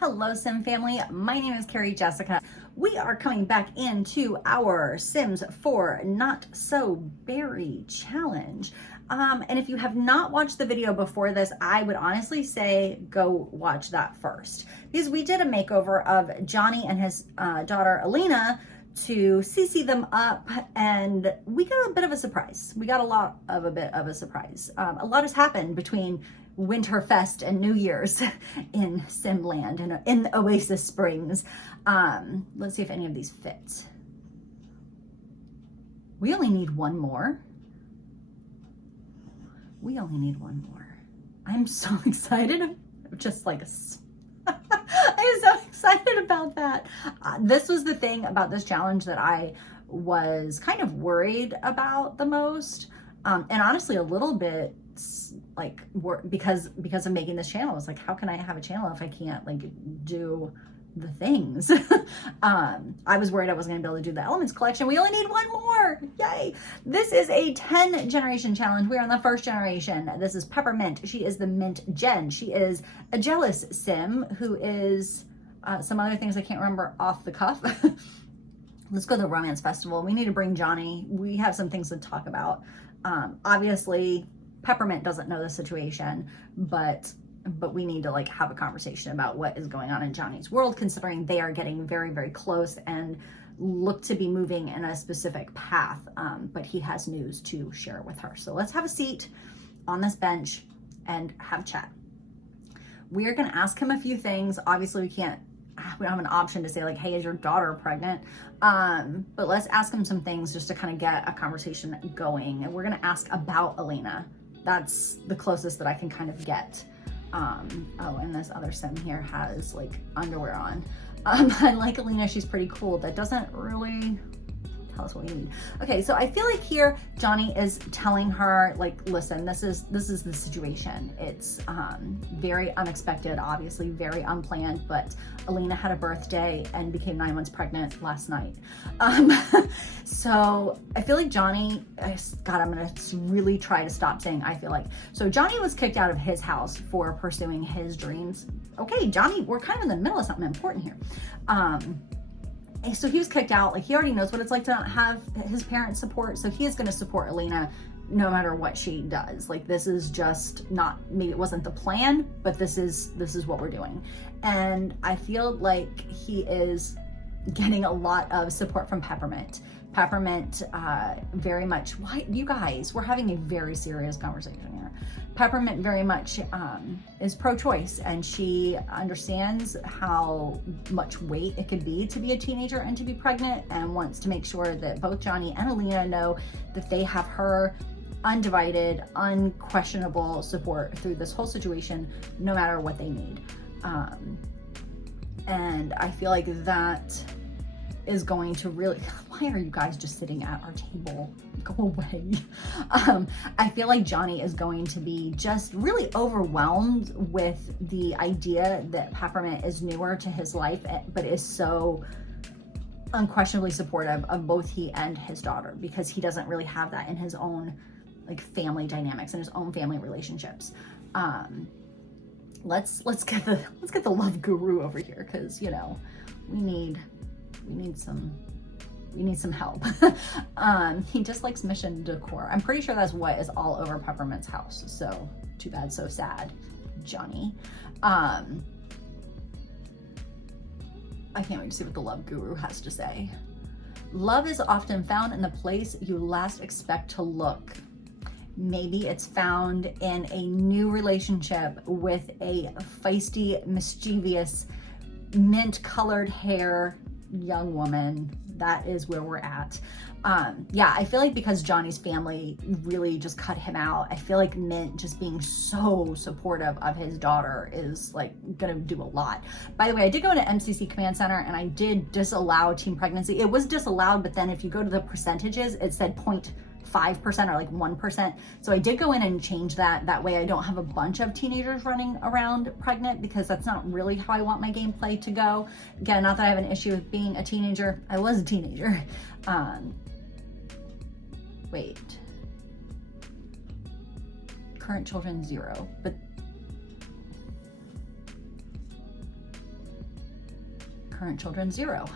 Hello Sim family, my name is Carrie Jessica. We are coming back into our Sims 4 Not So Berry challenge. And if you have not watched the video before this, I would honestly say go watch that first. Because we did a makeover of Johnny and his daughter Alina to CC them up, and we got a bit of a surprise. We got a bit of a surprise. A lot has happened between Winterfest and New Year's in Simland and in Oasis Springs. Let's see if any of these fit. We only need one more. We only need one more. I'm so excited. I'm just like I'm so excited about that. This was the thing about this challenge that I was kind of worried about the most. And honestly, a little bit like because of making this channel. It's like, how can I have a channel if I can't like do the things? I was worried I wasn't gonna be able to do the elements collection. We only need one more. Yay. This is a 10 generation challenge. We are on the first generation. This is Peppermint. She is the Mint Gen. She is a jealous sim who is some other things I can't remember off the cuff. Let's go to the romance festival. We need to bring Johnny. We have some things to talk about. Obviously Peppermint doesn't know the situation, but we need to like have a conversation about what is going on in Johnny's world, considering they are getting very, very close and look to be moving in a specific path. But he has news to share with her. So let's have a seat on this bench and have a chat. We are going to ask him a few things. Obviously we don't have an option to say like, hey, is your daughter pregnant? But let's ask him some things just to kind of get a conversation going. And we're going to ask about Alina. That's the closest that I can kind of get. Oh, and this other sim here has like underwear on. I like Alina, she's pretty cool. That doesn't really tell us what we need. Okay, so I feel like here Johnny is telling her like, listen, this is the situation. It's very unexpected, obviously very unplanned, but Alina had a birthday and became 9 months pregnant last night. So I feel like Johnny, God, I'm gonna really try to stop saying I feel like. So Johnny was kicked out of his house for pursuing his dreams. Okay, Johnny, we're kind of in the middle of something important here. So he was kicked out. Like, he already knows what it's like to not have his parents' support. So he is going to support Alina no matter what she does. Like, this is just not, maybe it wasn't the plan, but this is what we're doing. And I feel like he is getting a lot of support from Peppermint. Peppermint very much, why, you guys, we're having a very serious conversation here. Peppermint very much is pro-choice, and she understands how much weight it could be to be a teenager and to be pregnant, and wants to make sure that both Johnny and Alina know that they have her undivided, unquestionable support through this whole situation, no matter what they need. And I feel like that is going to really, why are you guys just sitting at our table? Go away. I feel like Johnny is going to be just really overwhelmed with the idea that Peppermint is newer to his life, but is so unquestionably supportive of both he and his daughter, because he doesn't really have that in his own like family dynamics and his own family relationships. Let's get the love guru over here, because you know we need some help. He just likes mission decor. I'm pretty sure that's what is all over Peppermint's house. So too bad, so sad, Johnny. I can't wait to see what the love guru has to say. Love is often found in the place you last expect to look. Maybe it's found in a new relationship with a feisty, mischievous, mint-colored hair young woman. That is where we're at. Yeah, I feel like because Johnny's family really just cut him out, I feel like Mint just being so supportive of his daughter is like gonna do a lot. By the way, I did go into MCC Command Center and I did disallow teen pregnancy. It was disallowed, but then if you go to the percentages, it said 0.5% or like 1%. So I did go in and change that. That way I don't have a bunch of teenagers running around pregnant, because that's not really how I want my gameplay to go. Again, not that I have an issue with being a teenager. I was a teenager. Wait. Current children 0, but current children, 0.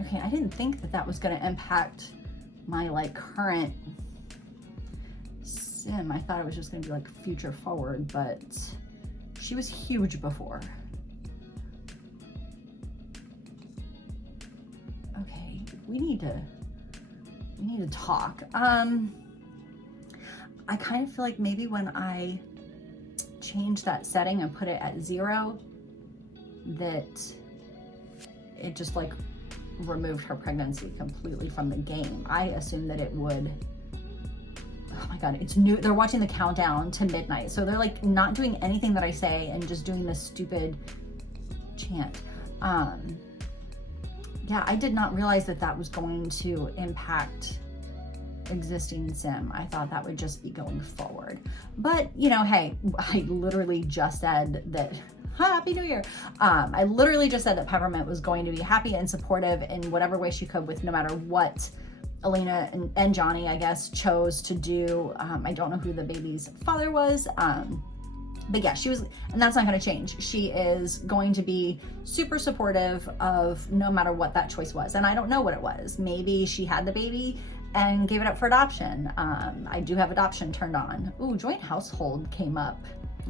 Okay, I didn't think that that was going to impact my like current sim. I thought it was just going to be like future forward, but she was huge before. Okay, we need to talk. I kind of feel like maybe when I change that setting and put it at 0, that it just like removed her pregnancy completely from the game. I assumed that it would. Oh my God, it's new. They're watching the countdown to midnight. So they're like not doing anything that I say and just doing this stupid chant. Yeah, I did not realize that that was going to impact existing sim. I thought that would just be going forward. But you know, hey, I literally just said that, Happy New Year. I literally just said that Peppermint was going to be happy and supportive in whatever way she could with no matter what Alina and Johnny, I guess, chose to do. I don't know who the baby's father was. But yeah, she was, and that's not going to change. She is going to be super supportive of no matter what that choice was. And I don't know what it was. Maybe she had the baby and gave it up for adoption. I do have adoption turned on. Ooh, joint household came up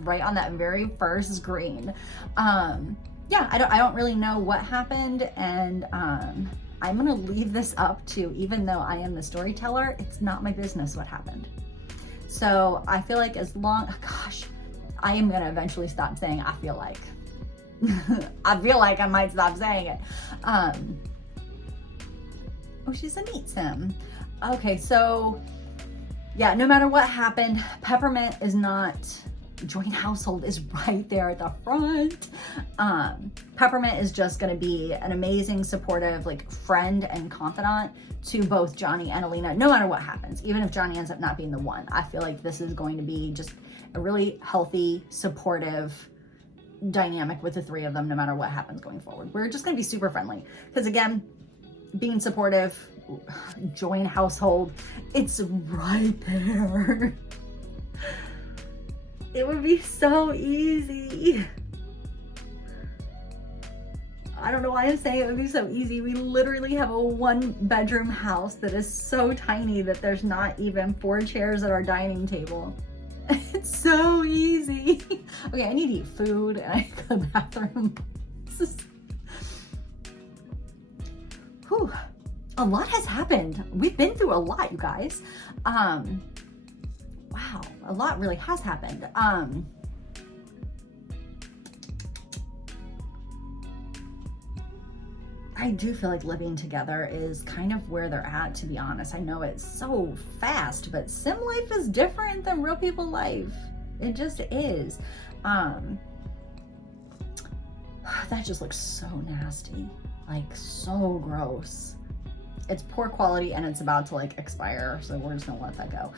right on that very first screen. Yeah, I don't really know what happened. And I'm going to leave this up to, even though I am the storyteller, it's not my business what happened. So I feel like as long, gosh, I am going to eventually stop saying, I feel like. I feel like I might stop saying it. Oh, she's a neat sim. Okay, so yeah, no matter what happened, Peppermint is not, joint household is right there at the front. Peppermint is just going to be an amazing, supportive, like friend and confidant to both Johnny and Alina, no matter what happens. Even if Johnny ends up not being the one, I feel like this is going to be just a really healthy, supportive dynamic with the three of them, no matter what happens going forward. We're just going to be super friendly. Because again, being supportive, joint household, it's right there. It would be so easy. I don't know why I'm saying it would be so easy. We literally have a 1-bedroom house that is so tiny that there's not even 4 chairs at our dining table. It's so easy. Okay, I need to eat food and I go to the bathroom. Whew. A lot has happened. We've been through a lot, you guys. Wow, a lot really has happened. I do feel like living together is kind of where they're at, to be honest. I know it's so fast, but sim life is different than real people life. It just is. That just looks so nasty, like so gross. It's poor quality and it's about to like expire, so we're just gonna let that go.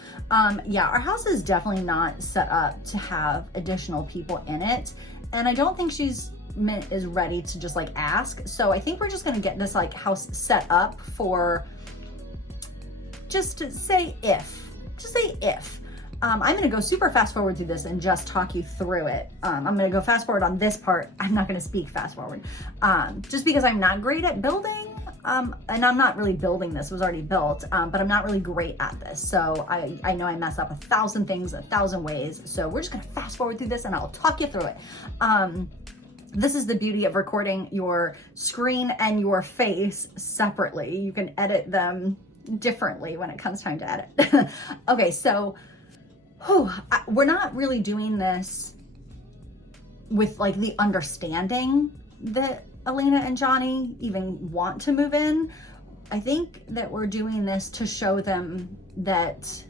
Yeah, our house is definitely not set up to have additional people in it, and I don't think she's is ready to just like ask. So I think we're just gonna get this like house set up for just to say if. I'm gonna go super fast forward through this and just talk you through it. I'm gonna go fast forward on this part. I'm not gonna speak fast forward. Just because I'm not great at building. And I'm not really building this, it was already built, but I'm not really great at this. So I know I mess up 1,000 things, 1,000 ways. So we're just gonna fast forward through this and I'll talk you through it. This is the beauty of recording your screen and your face separately. You can edit them differently when it comes time to edit. Okay, so we're not really doing this with like the understanding that Alina and Johnny even want to move in. I think that we're doing this to show them that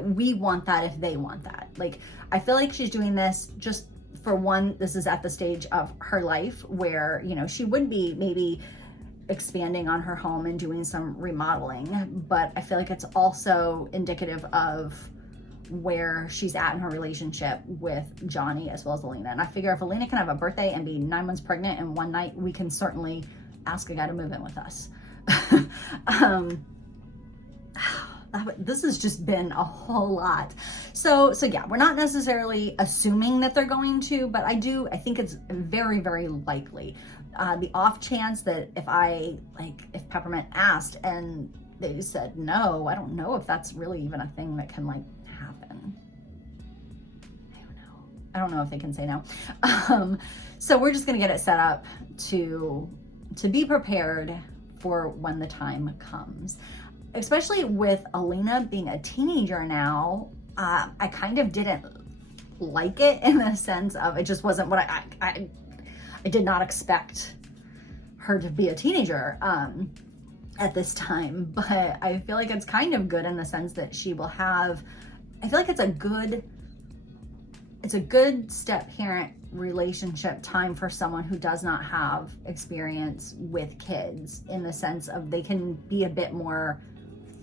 we want that if they want that. Like, I feel like she's doing this just for one, this is at the stage of her life where, you know, she would be maybe expanding on her home and doing some remodeling, but I feel like it's also indicative of where she's at in her relationship with Johnny as well as Alina. And I figure if Alina can have a birthday and be 9 months pregnant in one night, we can certainly ask a guy to move in with us. this has just been a whole lot. So yeah, we're not necessarily assuming that they're going to, but I think it's very, very likely. The off chance that if Peppermint asked and they said no, I don't know if that's really even a thing that can like happen. I don't know if they can say no. So we're just gonna get it set up to be prepared for when the time comes. Especially with Alina being a teenager now, I kind of didn't like it in the sense of it just wasn't what I did not expect her to be a teenager at this time. But I feel like it's kind of good in the sense that she will have, I feel like it's a good step-parent relationship time for someone who does not have experience with kids, in the sense of they can be a bit more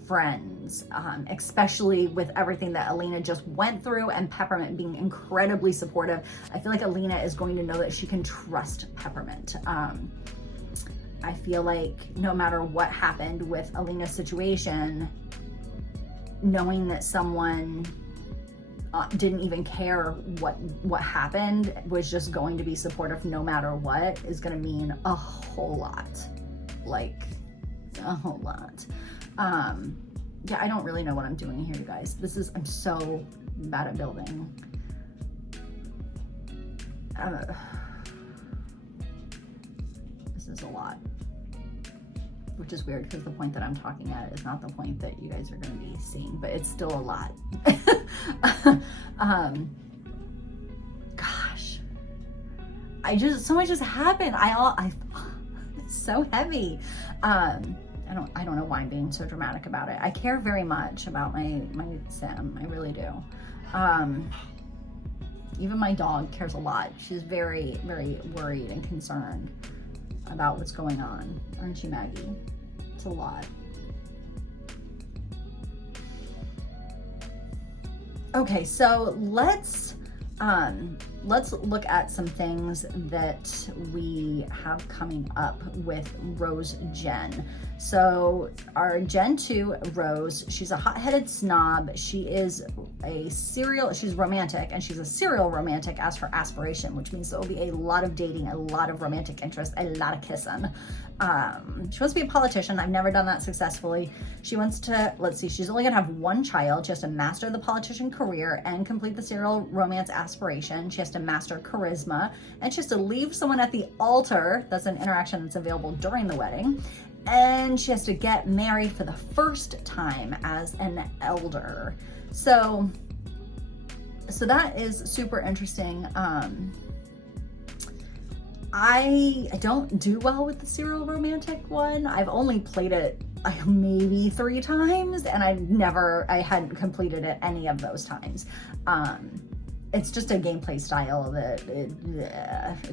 friends, especially with everything that Alina just went through and Peppermint being incredibly supportive. I feel like Alina is going to know that she can trust Peppermint. I feel like no matter what happened with Alina's situation, knowing that someone didn't even care what happened, was just going to be supportive no matter what, is going to mean a whole lot. Like a whole lot. Yeah, I don't really know what I'm doing here, you guys. I'm so bad at building. This is a lot. Which is weird because the point that I'm talking at is not the point that you guys are going to be seeing, but it's still a lot. Gosh, so much just happened. It's so heavy. I don't know why I'm being so dramatic about it. I care very much about my sim. I really do. Even my dog cares a lot. She's very, very worried and concerned about what's going on. Aren't you, Maggie? It's a lot. Okay, so let's look at some things that we have coming up with Rose Gen. So our Gen 2 Rose, she's a hot-headed snob. She's romantic, and she's a serial romantic as her aspiration, which means there will be a lot of dating, a lot of romantic interest, a lot of kissing. She wants to be a politician. I've never done that successfully. She wants to, she's only gonna have one child. She has to master the politician career and complete the serial romance aspiration. She has to master charisma, and she has to leave someone at the altar. That's an interaction that's available during the wedding. And she has to get married for the first time as an elder. So that is super interesting. I don't do well with the serial romantic one. I've only played it maybe 3 times, and I hadn't completed it any of those times. It's just a gameplay style that it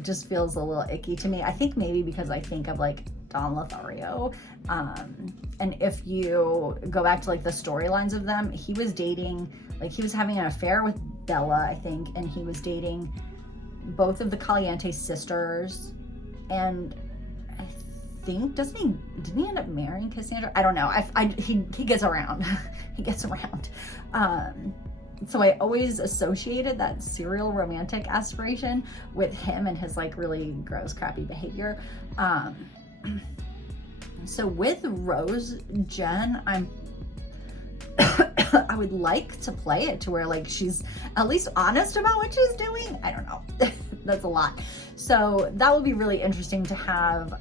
just feels a little icky to me. I think maybe because I think of like Don Lothario, and if you go back to like the storylines of them, he was dating, he was having an affair with Bella, I think, and he was dating both of the Caliente sisters, and I think didn't he end up marrying Cassandra? I don't know. He gets around. He gets around. So I always associated that serial romantic aspiration with him and his really gross, crappy behavior. So with Rose Gen, I would like to play it to where she's at least honest about what she's doing. I don't know. That's a lot. So that will be really interesting to have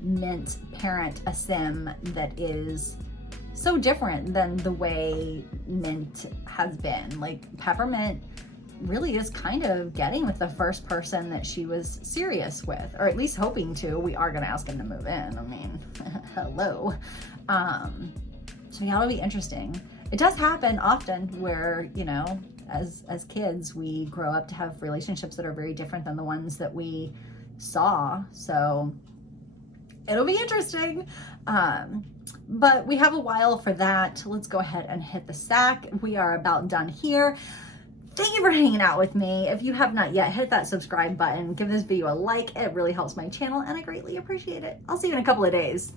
Mint parent a sim that is so different than the way Mint has been. Peppermint really is kind of getting with the first person that she was serious with, or at least hoping to. We are going to ask him to move in. I mean, hello. So yeah, it'll be interesting. It does happen often where, as kids, we grow up to have relationships that are very different than the ones that we saw. So it'll be interesting. But we have a while for that. Let's go ahead and hit the sack. We are about done here. Thank you for hanging out with me. If you have not yet, hit that subscribe button. Give this video a like. It really helps my channel, and I greatly appreciate it. I'll see you in a couple of days.